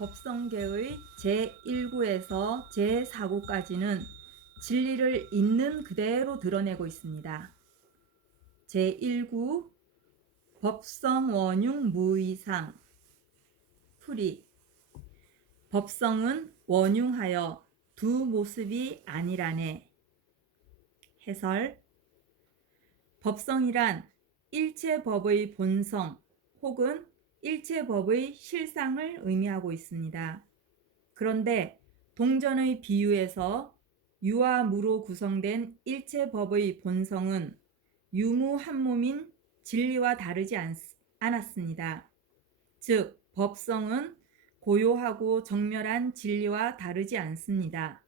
법성계의 제1구에서 제4구까지는 진리를 있는 그대로 드러내고 있습니다. 제1구 법성원융 무의상 풀이. 법성은 원융하여 두 모습이 아니라네. 해설. 법성이란 일체법의 본성 혹은 일체법의 실상을 의미하고 있습니다. 그런데 동전의 비유에서 유와 무로 구성된 일체법의 본성은 유무한몸인 진리와 다르지 않았습니다. 즉, 법성은 고요하고 정멸한 진리와 다르지 않습니다.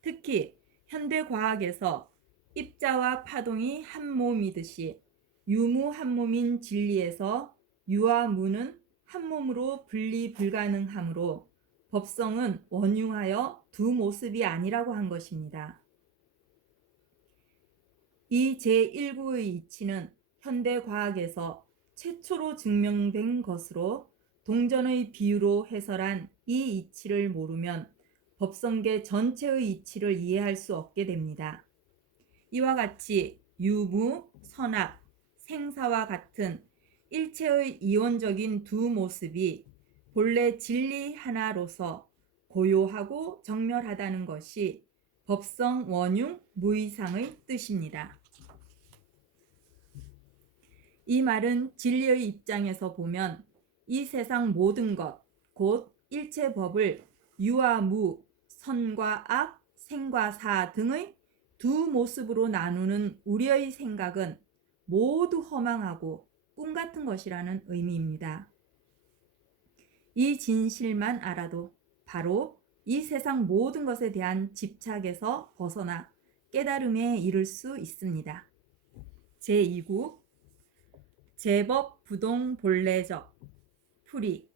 특히 현대과학에서 입자와 파동이 한 몸이듯이 유무한몸인 진리에서 유와 무는 한 몸으로 분리 불가능하므로 법성은 원융하여 두 모습이 아니라고 한 것입니다. 이 제1구의 이치는 현대과학에서 최초로 증명된 것으로 동전의 비유로 해설한 이 이치를 모르면 법성계 전체의 이치를 이해할 수 없게 됩니다. 이와 같이 유무, 선악, 생사와 같은 일체의 이원적인 두 모습이 본래 진리 하나로서 고요하고 정멸하다는 것이 법성 원융 무의상의 뜻입니다. 이 말은 진리의 입장에서 보면 이 세상 모든 것, 곧 일체법을 유와 무, 선과 악, 생과 사 등의 두 모습으로 나누는 우리의 생각은 모두 허망하고 꿈 같은 것이라는 의미입니다. 이 진실만 알아도 바로 이 세상 모든 것에 대한 집착에서 벗어나 깨달음에 이를 수 있습니다. 제2구 제법 부동 본래적 풀이.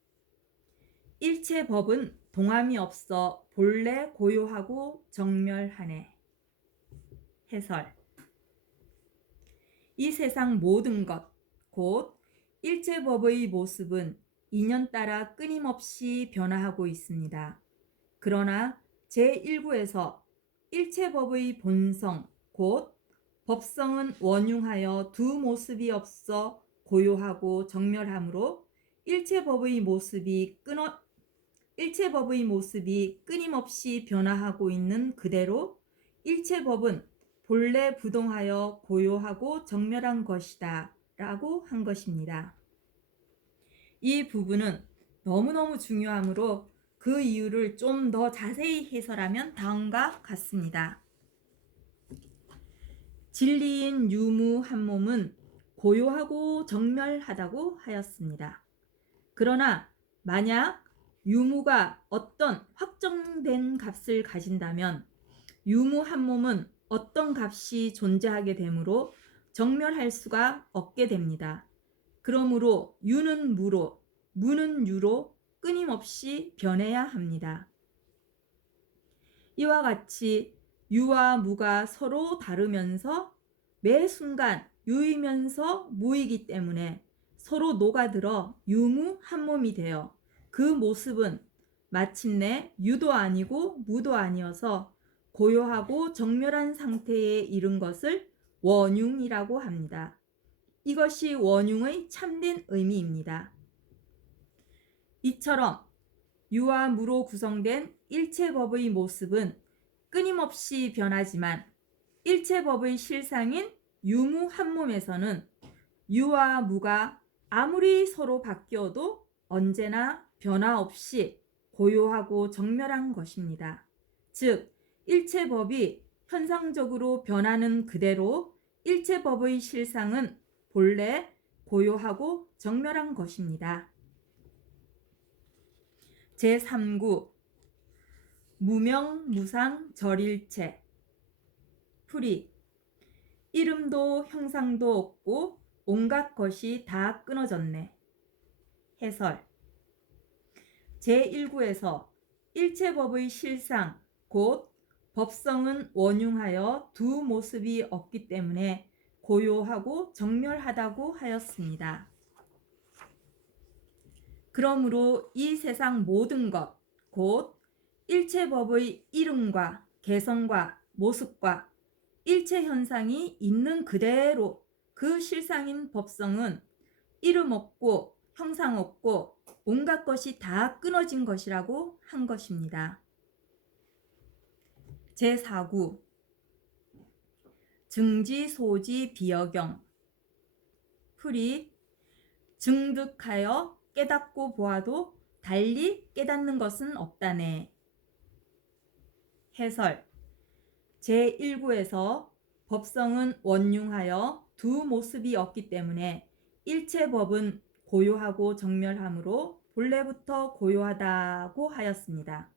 일체법은 동함이 없어 본래 고요하고 정멸하네. 해설. 이 세상 모든 것, 곧 일체법의 모습은 인연 따라 끊임없이 변화하고 있습니다. 그러나 제1구에서 일체법의 본성, 곧 법성은 원융하여 두 모습이 없어 고요하고 정멸하므로 일체법의 모습이 끊임없이 변화하고 있는 그대로 일체법은 본래 부동하여 고요하고 정멸한 것이다 라고 한 것입니다. 이 부분은 너무너무 중요하므로 그 이유를 좀 더 자세히 해설하면 다음과 같습니다. 진리인 유무 한 몸은 고요하고 정멸하다고 하였습니다. 그러나 만약 유무가 어떤 확정된 값을 가진다면 유무 한 몸은 어떤 값이 존재하게 되므로 정멸할 수가 없게 됩니다. 그러므로 유는 무로, 무는 유로 끊임없이 변해야 합니다. 이와 같이 유와 무가 서로 다르면서 매 순간 유이면서 무이기 때문에 서로 녹아들어 유무 한 몸이 되어 그 모습은 마침내 유도 아니고 무도 아니어서 고요하고 정멸한 상태에 이른 것을 원융이라고 합니다. 이것이 원융의 참된 의미입니다. 이처럼 유와 무로 구성된 일체법의 모습은 끊임없이 변하지만 일체법의 실상인 유무 한 몸에서는 유와 무가 아무리 서로 바뀌어도 언제나 변화 없이 고요하고 정멸한 것입니다. 즉, 일체법이 현상적으로 변하는 그대로 일체법의 실상은 본래 고요하고 정멸한 것입니다. 제3구 무명무상절일체 풀이. 이름도 형상도 없고 온갖 것이 다 끊어졌네. 해설. 제1구에서 일체법의 실상, 곧 법성은 원융하여 두 모습이 없기 때문에 고요하고 정멸하다고 하였습니다. 그러므로 이 세상 모든 것, 곧 일체법의 이름과 개성과 모습과 일체 현상이 있는 그대로 그 실상인 법성은 이름 없고 형상 없고 온갖 것이 다 끊어진 것이라고 한 것입니다. 제4구 증지소지 비여경 풀이 증득하여 깨닫고 보아도 달리 깨닫는 것은 없다네. 해설 제1구에서 법성은 원융하여 두 모습이 없기 때문에 일체법은 고요하고 정멸하므로 본래부터 고요하다고 하였습니다.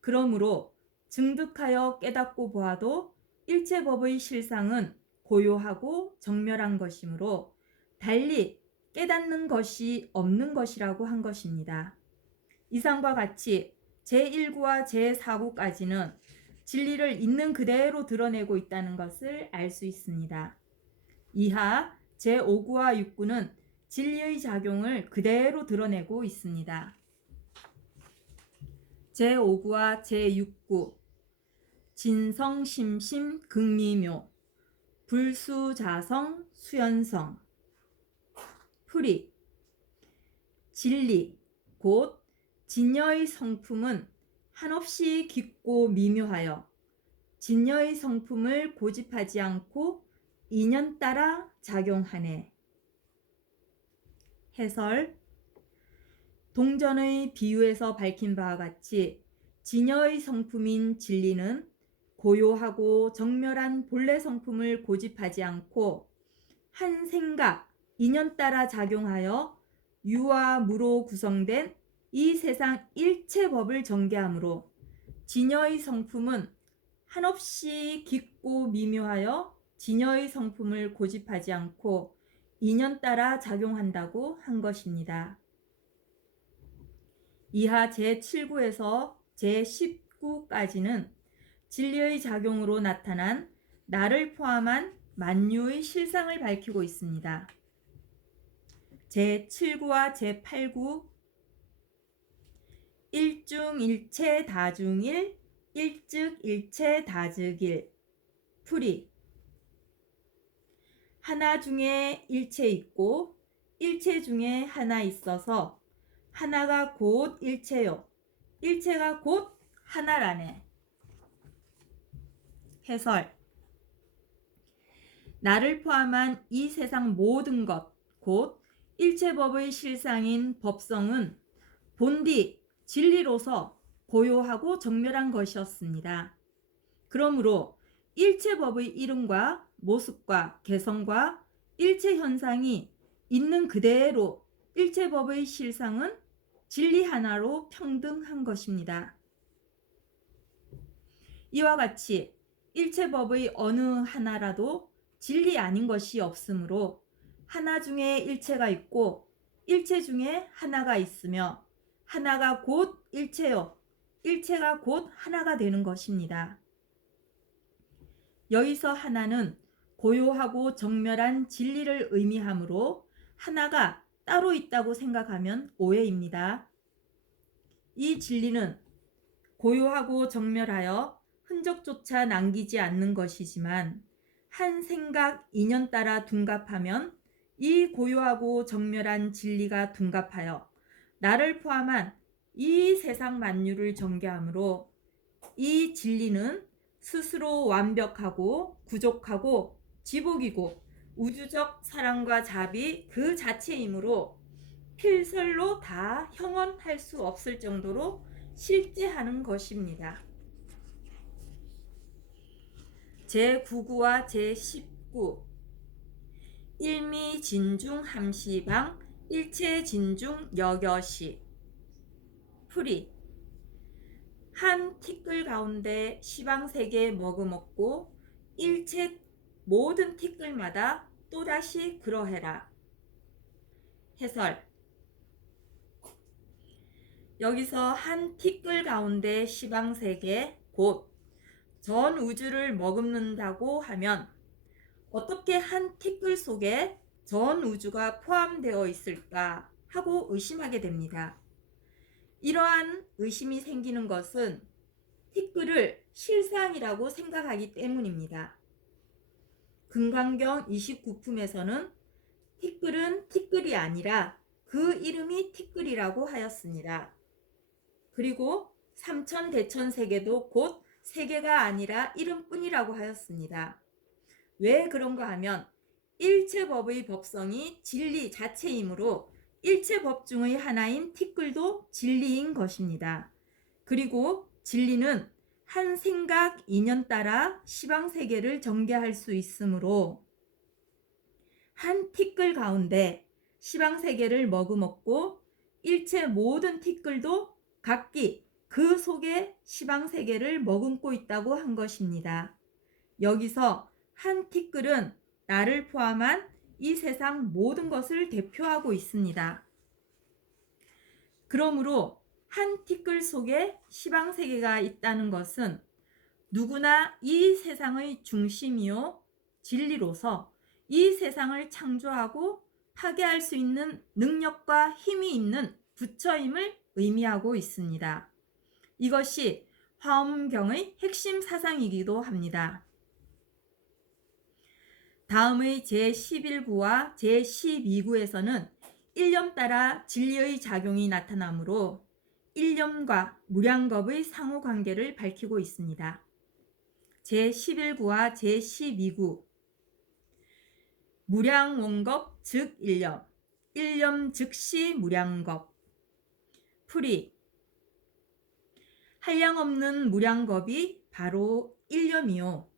그러므로 증득하여 깨닫고 보아도 일체법의 실상은 고요하고 정멸한 것이므로 달리 깨닫는 것이 없는 것이라고 한 것입니다. 이상과 같이 제1구와 제4구까지는 진리를 있는 그대로 드러내고 있다는 것을 알 수 있습니다. 이하 제5구와 6구는 진리의 작용을 그대로 드러내고 있습니다. 제5구와 제6구 진성심심 극미묘 불수자성 수연성 풀이 진리 곧 진여의 성품은 한없이 깊고 미묘하여 진여의 성품을 고집하지 않고 인연 따라 작용하네. 해설 동전의 비유에서 밝힌 바와 같이 진여의 성품인 진리는 고요하고 정멸한 본래 성품을 고집하지 않고 한 생각, 인연 따라 작용하여 유와 무로 구성된 이 세상 일체법을 전개하므로 진여의 성품은 한없이 깊고 미묘하여 진여의 성품을 고집하지 않고 인연 따라 작용한다고 한 것입니다. 이하 제7구에서 제10구까지는 진리의 작용으로 나타난 나를 포함한 만유의 실상을 밝히고 있습니다. 제7구와 제8구 일중일체 다중일 일즉일체 다즉일 풀이 하나 중에 일체 있고 일체 중에 하나 있어서 하나가 곧 일체요 일체가 곧 하나라네. 해설 나를 포함한 이 세상 모든 것 곧 일체법의 실상인 법성은 본디 진리로서 고요하고 정멸한 것이었습니다. 그러므로 일체법의 이름과 모습과 개성과 일체 현상이 있는 그대로 일체법의 실상은 진리 하나로 평등한 것입니다. 이와 같이 일체법의 어느 하나라도 진리 아닌 것이 없으므로 하나 중에 일체가 있고 일체 중에 하나가 있으며 하나가 곧 일체요 일체가 곧 하나가 되는 것입니다. 여기서 하나는 고요하고 정멸한 진리를 의미하므로 하나가 따로 있다고 생각하면 오해입니다. 이 진리는 고요하고 정멸하여 흔적조차 남기지 않는 것이지만 한 생각 인연 따라 둔갑하면 이 고요하고 정멸한 진리가 둔갑하여 나를 포함한 이 세상 만유를 전개하므로 이 진리는 스스로 완벽하고 부족하고 지복이고 우주적 사랑과 자비 그 자체이므로 필설로 다 형언할 수 없을 정도로 실제하는 것입니다. 제9구와 제10구 일미진중 함시방 일체진중 여겨시 풀이 한 티끌 가운데 시방 3개 머금었고 일체 모든 티끌마다 또다시 그러해라. 해설 여기서 한 티끌 가운데 시방 3개 곧 전 우주를 머금는다고 하면 어떻게 한 티끌 속에 전 우주가 포함되어 있을까 하고 의심하게 됩니다. 이러한 의심이 생기는 것은 티끌을 실상이라고 생각하기 때문입니다. 금강경 29품에서는 티끌은 티끌이 아니라 그 이름이 티끌이라고 하였습니다. 그리고 삼천대천세계도 곧 세계가 아니라 이름뿐이라고 하였습니다. 왜 그런가 하면 일체법의 법성이 진리 자체이므로 일체법 중의 하나인 티끌도 진리인 것입니다. 그리고 진리는 한 생각 인연 따라 시방세계를 전개할 수 있으므로 한 티끌 가운데 시방세계를 머금었고 일체 모든 티끌도 각기 그 속에 시방세계를 머금고 있다고 한 것입니다. 여기서 한 티끌은 나를 포함한 이 세상 모든 것을 대표하고 있습니다. 그러므로 한 티끌 속에 시방세계가 있다는 것은 누구나 이 세상의 중심이요 진리로서 이 세상을 창조하고 파괴할 수 있는 능력과 힘이 있는 부처임을 의미하고 있습니다. 이것이 화엄경의 핵심 사상이기도 합니다. 다음의 제11구와 제12구에서는 일념 따라 진리의 작용이 나타나므로 일념과 무량겁의 상호관계를 밝히고 있습니다. 제11구와 제12구 무량원겁 즉 일념, 일념 즉시 무량겁. 풀이 한량없는 무량겁이 바로 일념이요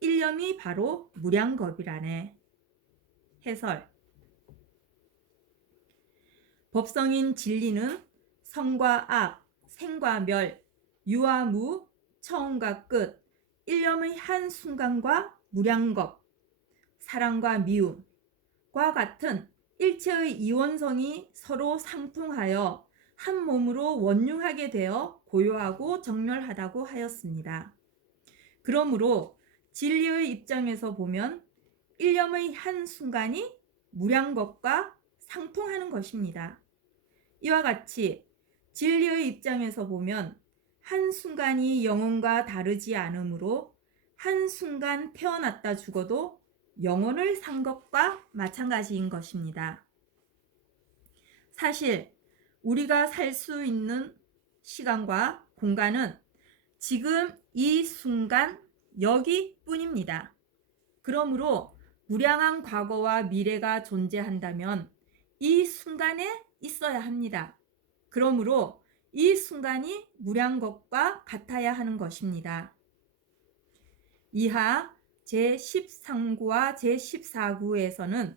일념이 바로 무량겁이라네. 해설 법성인 진리는 성과 악, 생과 멸, 유와 무, 처음과 끝, 일념의 한 순간과 무량겁, 사랑과 미움과 같은 일체의 이원성이 서로 상통하여 한 몸으로 원융하게 되어 고요하고 정멸하다고 하였습니다. 그러므로 진리의 입장에서 보면 일념의 한 순간이 무량겁과 상통하는 것입니다. 이와 같이 진리의 입장에서 보면 한순간이 영혼과 다르지 않으므로 한순간 태어났다 죽어도 영혼을 산 것과 마찬가지인 것입니다. 사실 우리가 살 수 있는 시간과 공간은 지금 이 순간 여기뿐입니다. 그러므로 무량한 과거와 미래가 존재한다면 이 순간에 있어야 합니다. 그러므로 이 순간이 무량 것과 같아야 하는 것입니다. 이하 제13구와 제14구에서는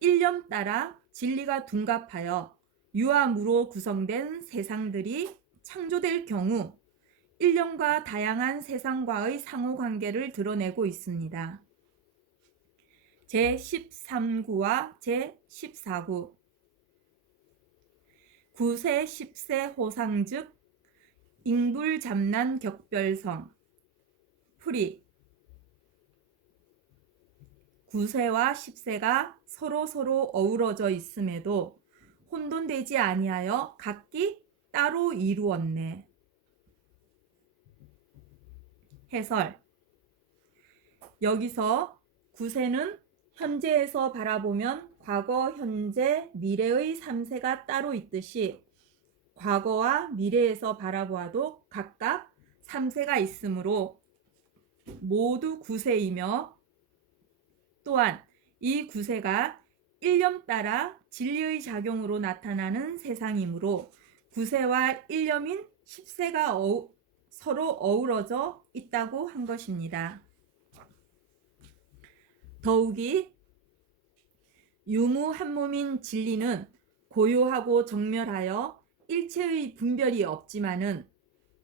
일념 따라 진리가 둔갑하여 유와 무로 구성된 세상들이 창조될 경우 일념과 다양한 세상과의 상호관계를 드러내고 있습니다. 제13구와 제14구 9세 10세 호상즉 잉불잡난 격별성. 풀이 9세와 10세가 서로 어우러져 있음에도 혼돈되지 아니하여 각기 따로 이루었네. 해설 여기서 9세는 현재에서 바라보면 과거, 현재, 미래의 3세가 따로 있듯이 과거와 미래에서 바라보아도 각각 3세가 있으므로 모두 9세이며 또한 이 9세가 일념 따라 진리의 작용으로 나타나는 세상이므로 9세와 일념인 10세가 서로 어우러져 있다고 한 것입니다. 더욱이 유무 한 몸인 진리는 고요하고 정멸하여 일체의 분별이 없지만은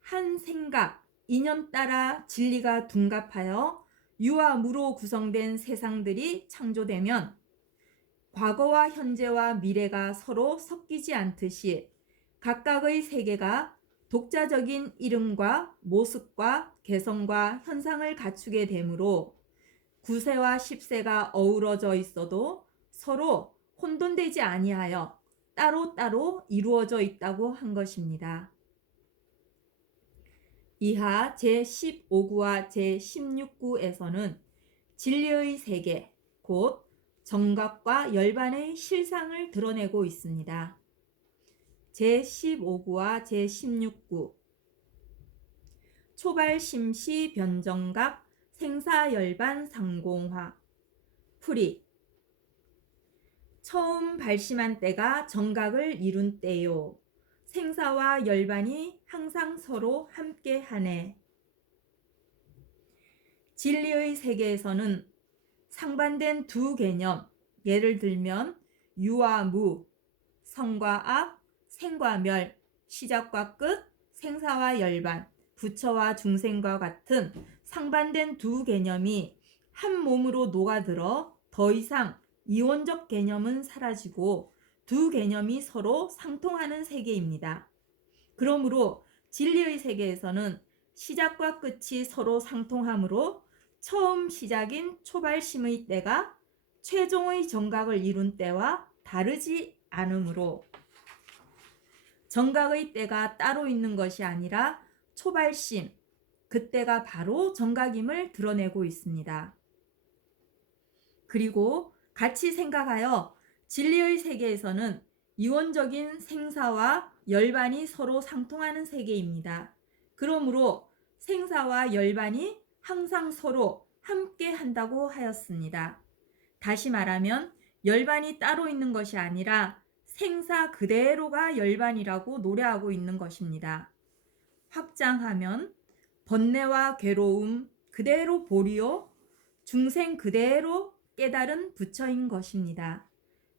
한 생각, 인연 따라 진리가 둔갑하여 유와 무로 구성된 세상들이 창조되면 과거와 현재와 미래가 서로 섞이지 않듯이 각각의 세계가 독자적인 이름과 모습과 개성과 현상을 갖추게 되므로 9세와 10세가 어우러져 있어도 서로 혼돈되지 아니하여 따로따로 이루어져 있다고 한 것입니다. 이하 제15구와 제16구에서는 진리의 세계, 곧 정각과 열반의 실상을 드러내고 있습니다. 제15구와 제16구 초발심시 변정각 생사열반 상공화 풀이 처음 발심한 때가 정각을 이룬 때요. 생사와 열반이 항상 서로 함께하네. 진리의 세계에서는 상반된 두 개념, 예를 들면 유와 무, 성과 악, 생과 멸, 시작과 끝, 생사와 열반, 부처와 중생과 같은 상반된 두 개념이 한 몸으로 녹아들어 더 이상 이원적 개념은 사라지고 두 개념이 서로 상통하는 세계입니다. 그러므로 진리의 세계에서는 시작과 끝이 서로 상통하므로 처음 시작인 초발심의 때가 최종의 정각을 이룬 때와 다르지 않으므로 정각의 때가 따로 있는 것이 아니라 초발심, 그때가 바로 정각임을 드러내고 있습니다. 그리고 같이 생각하여 진리의 세계에서는 이원적인 생사와 열반이 서로 상통하는 세계입니다. 그러므로 생사와 열반이 항상 서로 함께 한다고 하였습니다. 다시 말하면 열반이 따로 있는 것이 아니라 생사 그대로가 열반이라고 노래하고 있는 것입니다. 확장하면 번뇌와 괴로움 그대로 보리오 중생 그대로 깨달은 부처인 것입니다.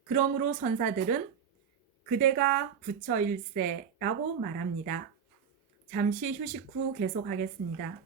그러므로 선사들은 그대가 부처일세라고 말합니다. 잠시 휴식 후 계속하겠습니다.